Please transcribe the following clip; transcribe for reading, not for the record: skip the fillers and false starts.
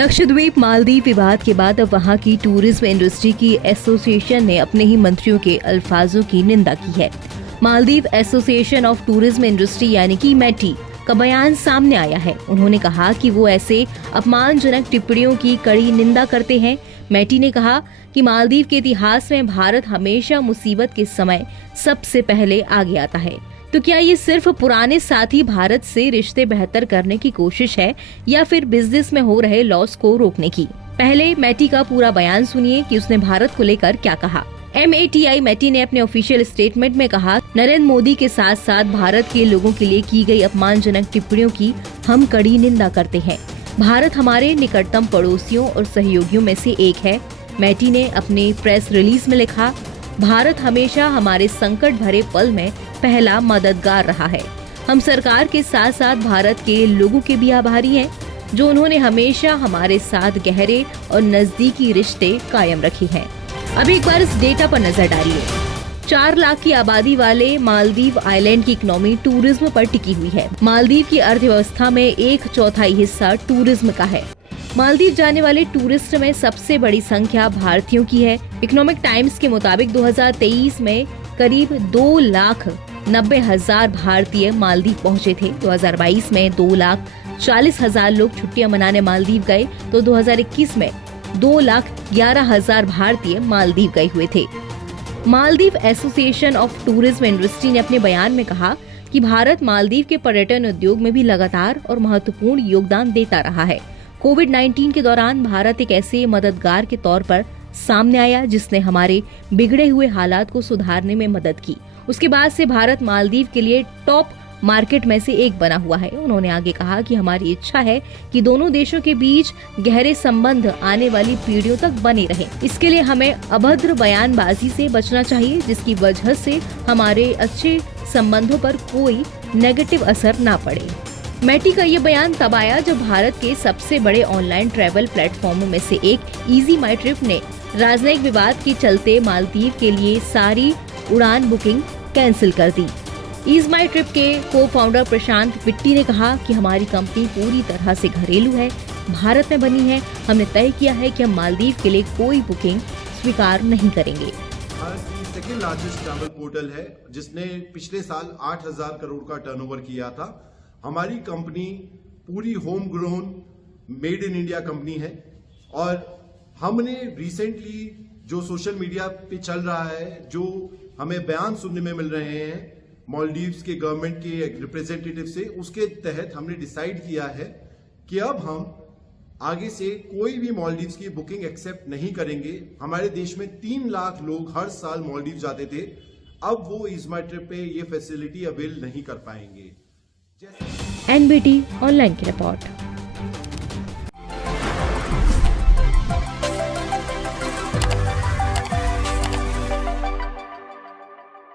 लक्षद्वीप मालदीव विवाद के बाद अब वहां की टूरिज्म इंडस्ट्री की एसोसिएशन ने अपने ही मंत्रियों के अल्फाजों की निंदा की है। Maldives association of tourism industry यानी कि मैटी का बयान सामने आया है। उन्होंने कहा कि वो ऐसे अपमानजनक टिप्पणियों की कड़ी निंदा करते हैं। मैटी ने कहा कि मालदीव के इतिहास में भारत हमेशा मुसीबत के समय सबसे पहले आगे आता है। तो क्या ये सिर्फ पुराने साथी भारत से रिश्ते बेहतर करने की कोशिश है या फिर बिजनेस में हो रहे लॉस को रोकने की? पहले मैटी का पूरा बयान सुनिए कि उसने भारत को लेकर क्या कहा। MATI मैटी ने अपने ऑफिशियल स्टेटमेंट में कहा, नरेंद्र मोदी के साथ साथ भारत के लोगों के लिए की गई अपमानजनक टिप्पणियों की हम कड़ी निंदा करते हैं। भारत हमारे निकटतम पड़ोसियों और सहयोगियों में से एक है। मैटी ने अपने प्रेस रिलीज में लिखा, भारत हमेशा हमारे संकट भरे पल में पहला मददगार रहा है। हम सरकार के साथ साथ भारत के लोगों के भी आभारी हैं, जो उन्होंने हमेशा हमारे साथ गहरे और नजदीकी रिश्ते कायम रखे हैं। अब एक बार इस डेटा पर नजर डालिए। 4 लाख की आबादी वाले मालदीव आइलैंड की इकोनॉमी टूरिज्म पर टिकी हुई है। मालदीव की अर्थव्यवस्था में 1/4 हिस्सा टूरिज्म का है। मालदीव जाने वाले टूरिस्ट में सबसे बड़ी संख्या भारतीयों की है। इकोनॉमिक टाइम्स के मुताबिक 2023 में करीब 2,90,000 भारतीय मालदीव पहुंचे थे। 2022 में 2,40,000 लोग छुट्टियां मनाने मालदीव गए, तो 2021 में 2,11,000 भारतीय मालदीव गए हुए थे। Maldives association of tourism industry ने अपने बयान में कहा कि भारत मालदीव के पर्यटन उद्योग में भी लगातार और महत्वपूर्ण योगदान देता रहा है। कोविड-19 के दौरान भारत एक ऐसे मददगार के तौर पर सामने आया जिसने हमारे बिगड़े हुए हालात को सुधारने में मदद की। उसके बाद से भारत मालदीव के लिए टॉप मार्केट में से एक बना हुआ है। उन्होंने आगे कहा कि हमारी इच्छा है कि दोनों देशों के बीच गहरे संबंध आने वाली पीढ़ियों तक बने रहें। इसके लिए हमें अभद्र बयानबाजी से बचना चाहिए, जिसकी वजह से हमारे अच्छे संबंधों पर कोई नेगेटिव असर ना पड़े। मैटी का ये बयान तब आया जब भारत के सबसे बड़े ऑनलाइन ट्रैवल प्लेटफॉर्मों में से एक इजी माई ट्रिप ने राजनयिक विवाद के चलते मालदीव के लिए सारी उड़ान बुकिंग कैंसिल कर दी। इजी माई ट्रिप के को फाउंडर प्रशांत विट्टी ने कहा कि हमारी कंपनी पूरी तरह से घरेलू है, भारत में बनी है। हमने तय किया है कि हम मालदीव के लिए कोई बुकिंग स्वीकार नहीं करेंगे। भारत की सेकेंड लार्जेस्ट ट्रैवल पोर्टल है, जिसने पिछले साल 8,000 करोड़ का टर्नओवर किया था। हमारी कंपनी पूरी home grown made in India company है और हमने रिसेंटली जो सोशल मीडिया पे चल रहा है, जो हमें बयान सुनने में मिल रहे हैं मालदीव्स के गवर्नमेंट के रिप्रेजेंटेटिव से, उसके तहत हमने डिसाइड किया है कि अब हम आगे से कोई भी मालदीव्स की बुकिंग एक्सेप्ट नहीं करेंगे। हमारे देश में 3 लाख लोग हर साल मालदीव जाते थे, अब वो इज माई ट्रिप पे ये फैसिलिटी अवेल नहीं कर पाएंगे। NBT ऑनलाइन की रिपोर्ट।